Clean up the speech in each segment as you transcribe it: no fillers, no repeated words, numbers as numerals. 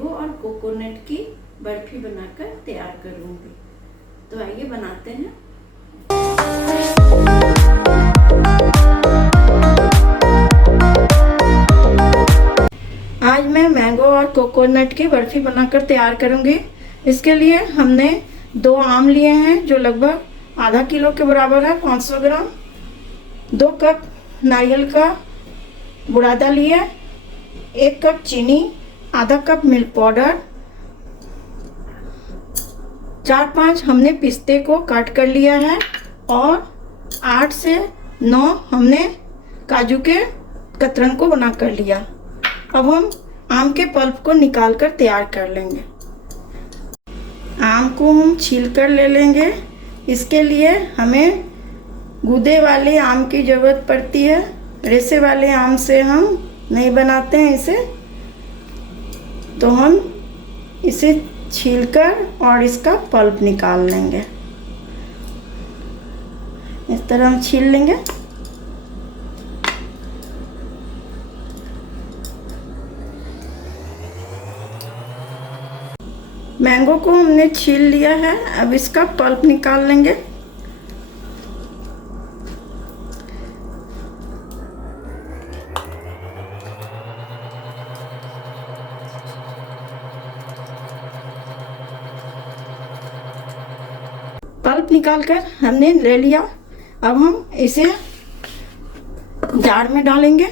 Mango और coconut की बर्फी बनाकर तैयार करूँगी। तो आइए बनाते हैं। आज मैं मैंगो और कोकोनट की बर्फी बनाकर तैयार करूँगी। इसके लिए हमने 2 आम लिए हैं जो लगभग आधा किलो के बराबर है, 500 ग्राम। 2 कप नारियल का बुरादा लिया, 1 कप चीनी, आधा कप मिल्क पाउडर, 4-5 हमने पिस्ते को काट कर लिया है और 8 से 9 हमने काजू के कतरन को बना कर लिया। अब हम आम के पल्प को निकाल कर तैयार कर लेंगे। आम को हम छील कर ले लेंगे। इसके लिए हमें गूदे वाले आम की ज़रूरत पड़ती है। रेसे वाले आम से हम नहीं बनाते हैं इसे, तो हम इसे छीलकर और इसका पल्प निकाल लेंगे। इस तरह हम छील लेंगे। मैंगो को हमने छील लिया है, अब इसका पल्प निकाल लेंगे। पल्प निकालकर हमने ले लिया। अब हम इसे जार में डालेंगे।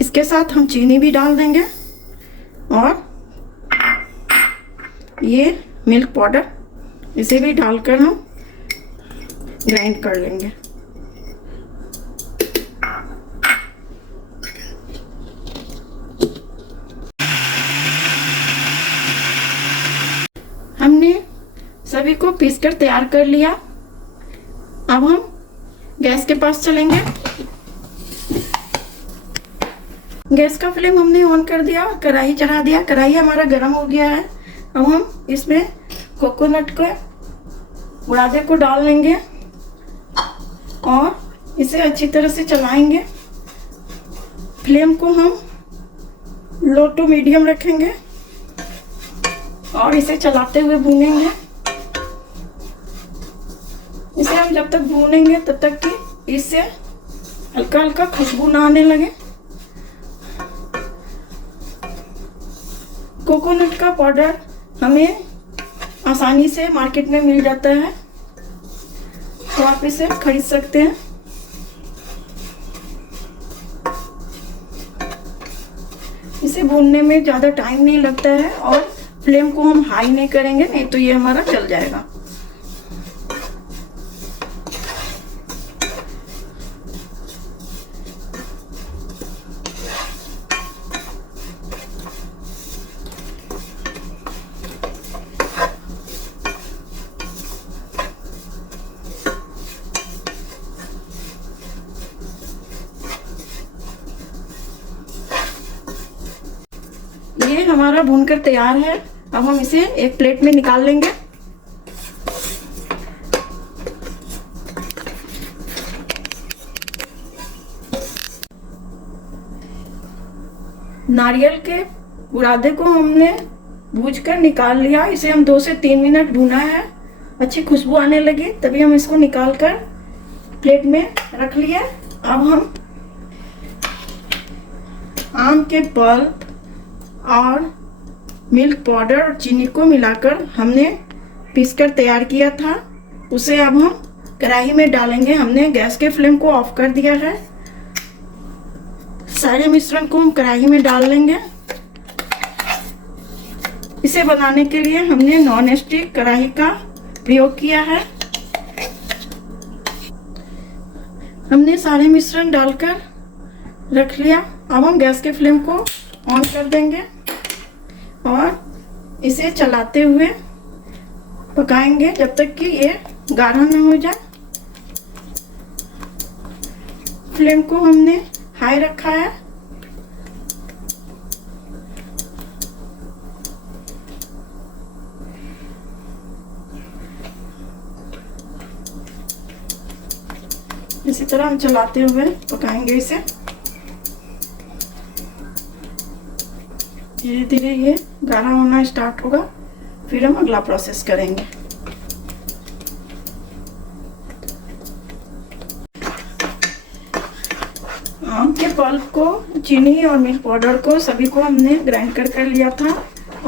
इसके साथ हम चीनी भी डाल देंगे और ये मिल्क पाउडर, इसे भी डालकर हम ग्राइंड कर लेंगे। हमने सभी को पीसकर तैयार कर लिया। अब हम गैस के पास चलेंगे। गैस का फ्लेम हमने ऑन कर दिया, कढ़ाई चढ़ा दिया। कढ़ाई हमारा गर्म हो गया है। अब हम इसमें कोकोनट के बुरादे को डाल लेंगे और इसे अच्छी तरह से चलाएंगे। फ्लेम को हम लो टू मीडियम रखेंगे और इसे चलाते हुए भूनेंगे। इसे हम जब तक भूनेंगे तब तक कि इससे हल्का हल्का खुशबू ना आने लगे। कोकोनट का पाउडर हमें आसानी से मार्केट में मिल जाता है, तो आप इसे खरीद सकते हैं। इसे भूनने में ज़्यादा टाइम नहीं लगता है और फ्लेम को हम हाई नहीं करेंगे, नहीं तो ये हमारा जल जाएगा। ये हमारा भूनकर तैयार है। अब हम इसे एक प्लेट में निकाल लेंगे। नारियल के बुरादे को हमने भूनकर निकाल लिया। इसे हम 2 से 3 मिनट भूना है। अच्छी खुशबू आने लगी तभी हम इसको निकाल कर प्लेट में रख लिए। अब हम आम के पल्प और मिल्क पाउडर और चीनी को मिलाकर हमने पीसकर तैयार किया था, उसे अब हम कढ़ाई में डालेंगे। हमने गैस के फ्लेम को ऑफ कर दिया है। सारे मिश्रण को हम कढ़ाई में डाल लेंगे। इसे बनाने के लिए हमने नॉन स्टिक कढ़ाई का प्रयोग किया है। हमने सारे मिश्रण डालकर रख लिया। अब हम गैस के फ्लेम को ऑन कर देंगे और इसे चलाते हुए पकाएंगे जब तक कि ये गाढ़ा न हो जाए। फ्लेम को हमने हाई रखा है। इसी तरह हम चलाते हुए पकाएंगे इसे। धीरे धीरे ये गाढ़ा होना स्टार्ट होगा, फिर हम अगला प्रोसेस करेंगे। आम के पल्प को, चीनी और मिल्क पाउडर को सभी को हमने ग्राइंड कर लिया था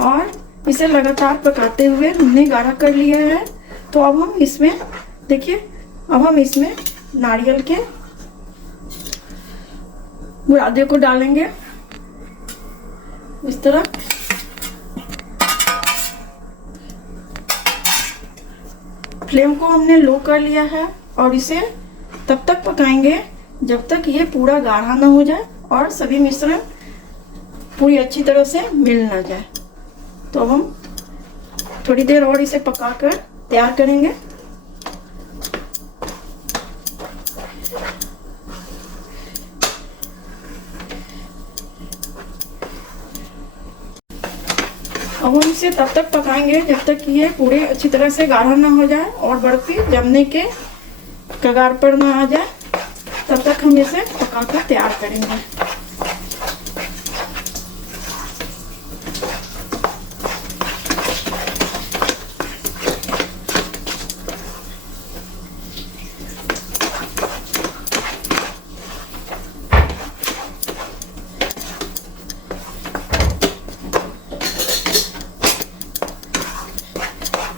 और इसे लगातार पकाते हुए हमने गाढ़ा कर लिया है। तो अब हम इसमें देखिए, अब हम इसमें नारियल के बुरादे को डालेंगे इस तरह। फ्लेम को हमने लो कर लिया है और इसे तब तक पकाएंगे जब तक ये पूरा गाढ़ा ना हो जाए और सभी मिश्रण पूरी अच्छी तरह से मिल ना जाए। तो अब हम थोड़ी देर और इसे पकाकर तैयार करेंगे। अब हम इसे तब तक पकाएंगे जब तक कि ये पूरे अच्छी तरह से गाढ़ा ना हो जाए और बर्फी जमने के कगार पर ना आ जाए। तब तक हम इसे पकाकर तैयार करेंगे।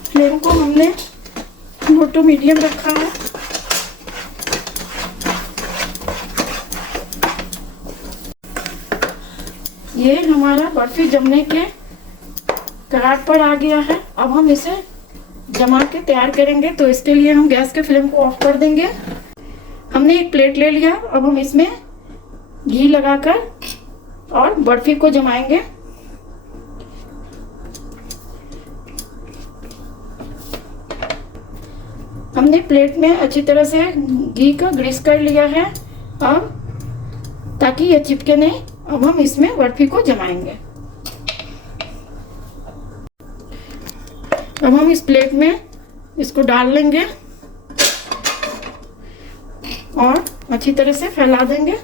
फ्लेम को हमने लो टू मीडियम रखा है। ये हमारा बर्फी जमने के कगार पर आ गया है। अब हम इसे जमा के तैयार करेंगे। तो इसके लिए हम गैस के फ्लेम को ऑफ कर देंगे। हमने एक प्लेट ले लिया। अब हम इसमें घी लगाकर और बर्फी को जमाएंगे। हमने प्लेट में अच्छी तरह से घी का ग्रीस कर लिया है अब, ताकि ये चिपके नहीं। अब हम इसमें बर्फी को जमाएंगे। अब हम इस प्लेट में इसको डाल लेंगे और अच्छी तरह से फैला देंगे।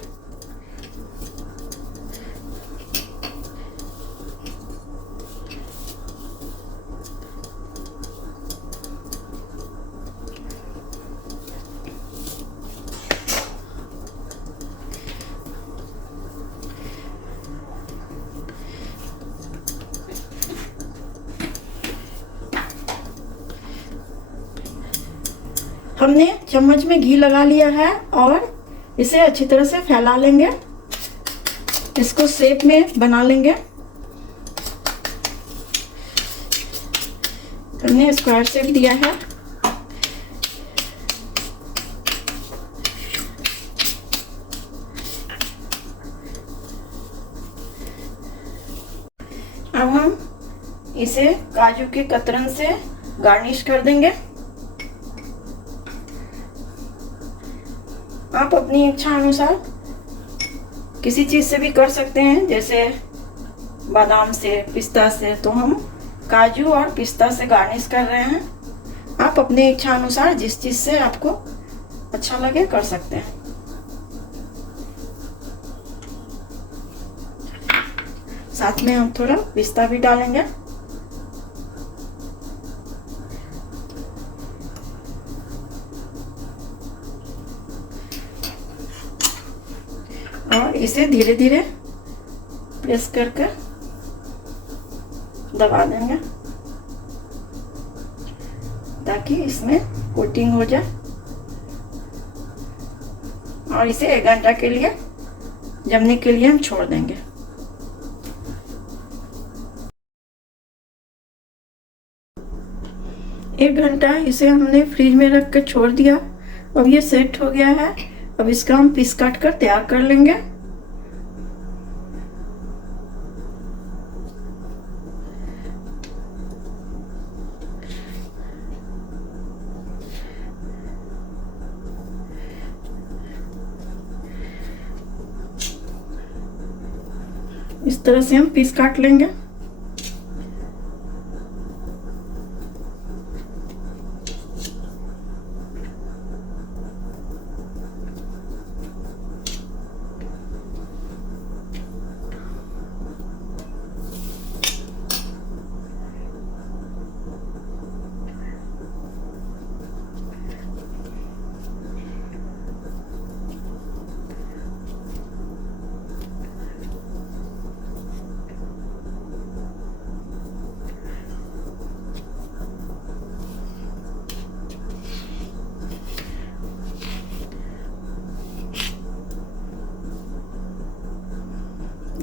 हमने चम्मच में घी लगा लिया है और इसे अच्छी तरह से फैला लेंगे। इसको शेप में बना लेंगे। हमने स्क्वायर शेप दिया है। अब हम इसे काजू के कतरन से गार्निश कर देंगे। आप अपनी इच्छा अनुसार किसी चीज़ से भी कर सकते हैं, जैसे बादाम से, पिस्ता से। तो हम काजू और पिस्ता से गार्निश कर रहे हैं। आप अपनी इच्छा अनुसार जिस चीज़ से आपको अच्छा लगे कर सकते हैं। साथ में हम थोड़ा पिस्ता भी डालेंगे। और इसे धीरे धीरे प्रेस करके दबा देंगे ताकि इसमें कोटिंग हो जाए। और इसे 1 घंटा के लिए जमने के लिए हम छोड़ देंगे। एक घंटा इसे हमने फ्रिज में रख कर छोड़ दिया। अब ये सेट हो गया है। अब इसका हम पीस काट कर तैयार कर लेंगे। इस तरह से हम पीस काट लेंगे।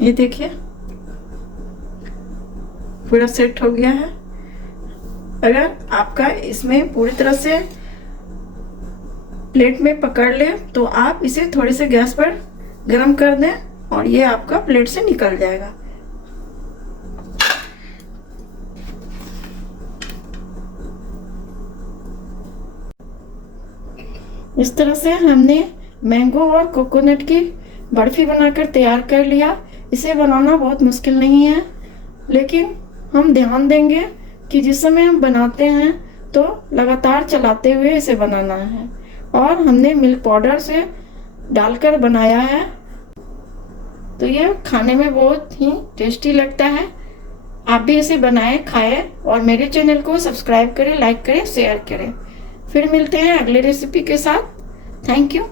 ये देखिए पूरा सेट हो गया है। अगर आपका इसमें पूरी तरह से प्लेट में पकड़ ले तो आप इसे थोड़े से गैस पर गरम कर दें और ये आपका प्लेट से निकल जाएगा। इस तरह से हमने मैंगो और कोकोनट की बर्फी बनाकर तैयार कर लिया। इसे बनाना बहुत मुश्किल नहीं है, लेकिन हम ध्यान देंगे कि जिस समय हम बनाते हैं तो लगातार चलाते हुए इसे बनाना है। और हमने मिल्क पाउडर से डालकर बनाया है, तो यह खाने में बहुत ही टेस्टी लगता है। आप भी इसे बनाएं, खाएं और मेरे चैनल को सब्सक्राइब करें, लाइक करें, शेयर करें। फिर मिलते हैं अगले रेसिपी के साथ। Thank you.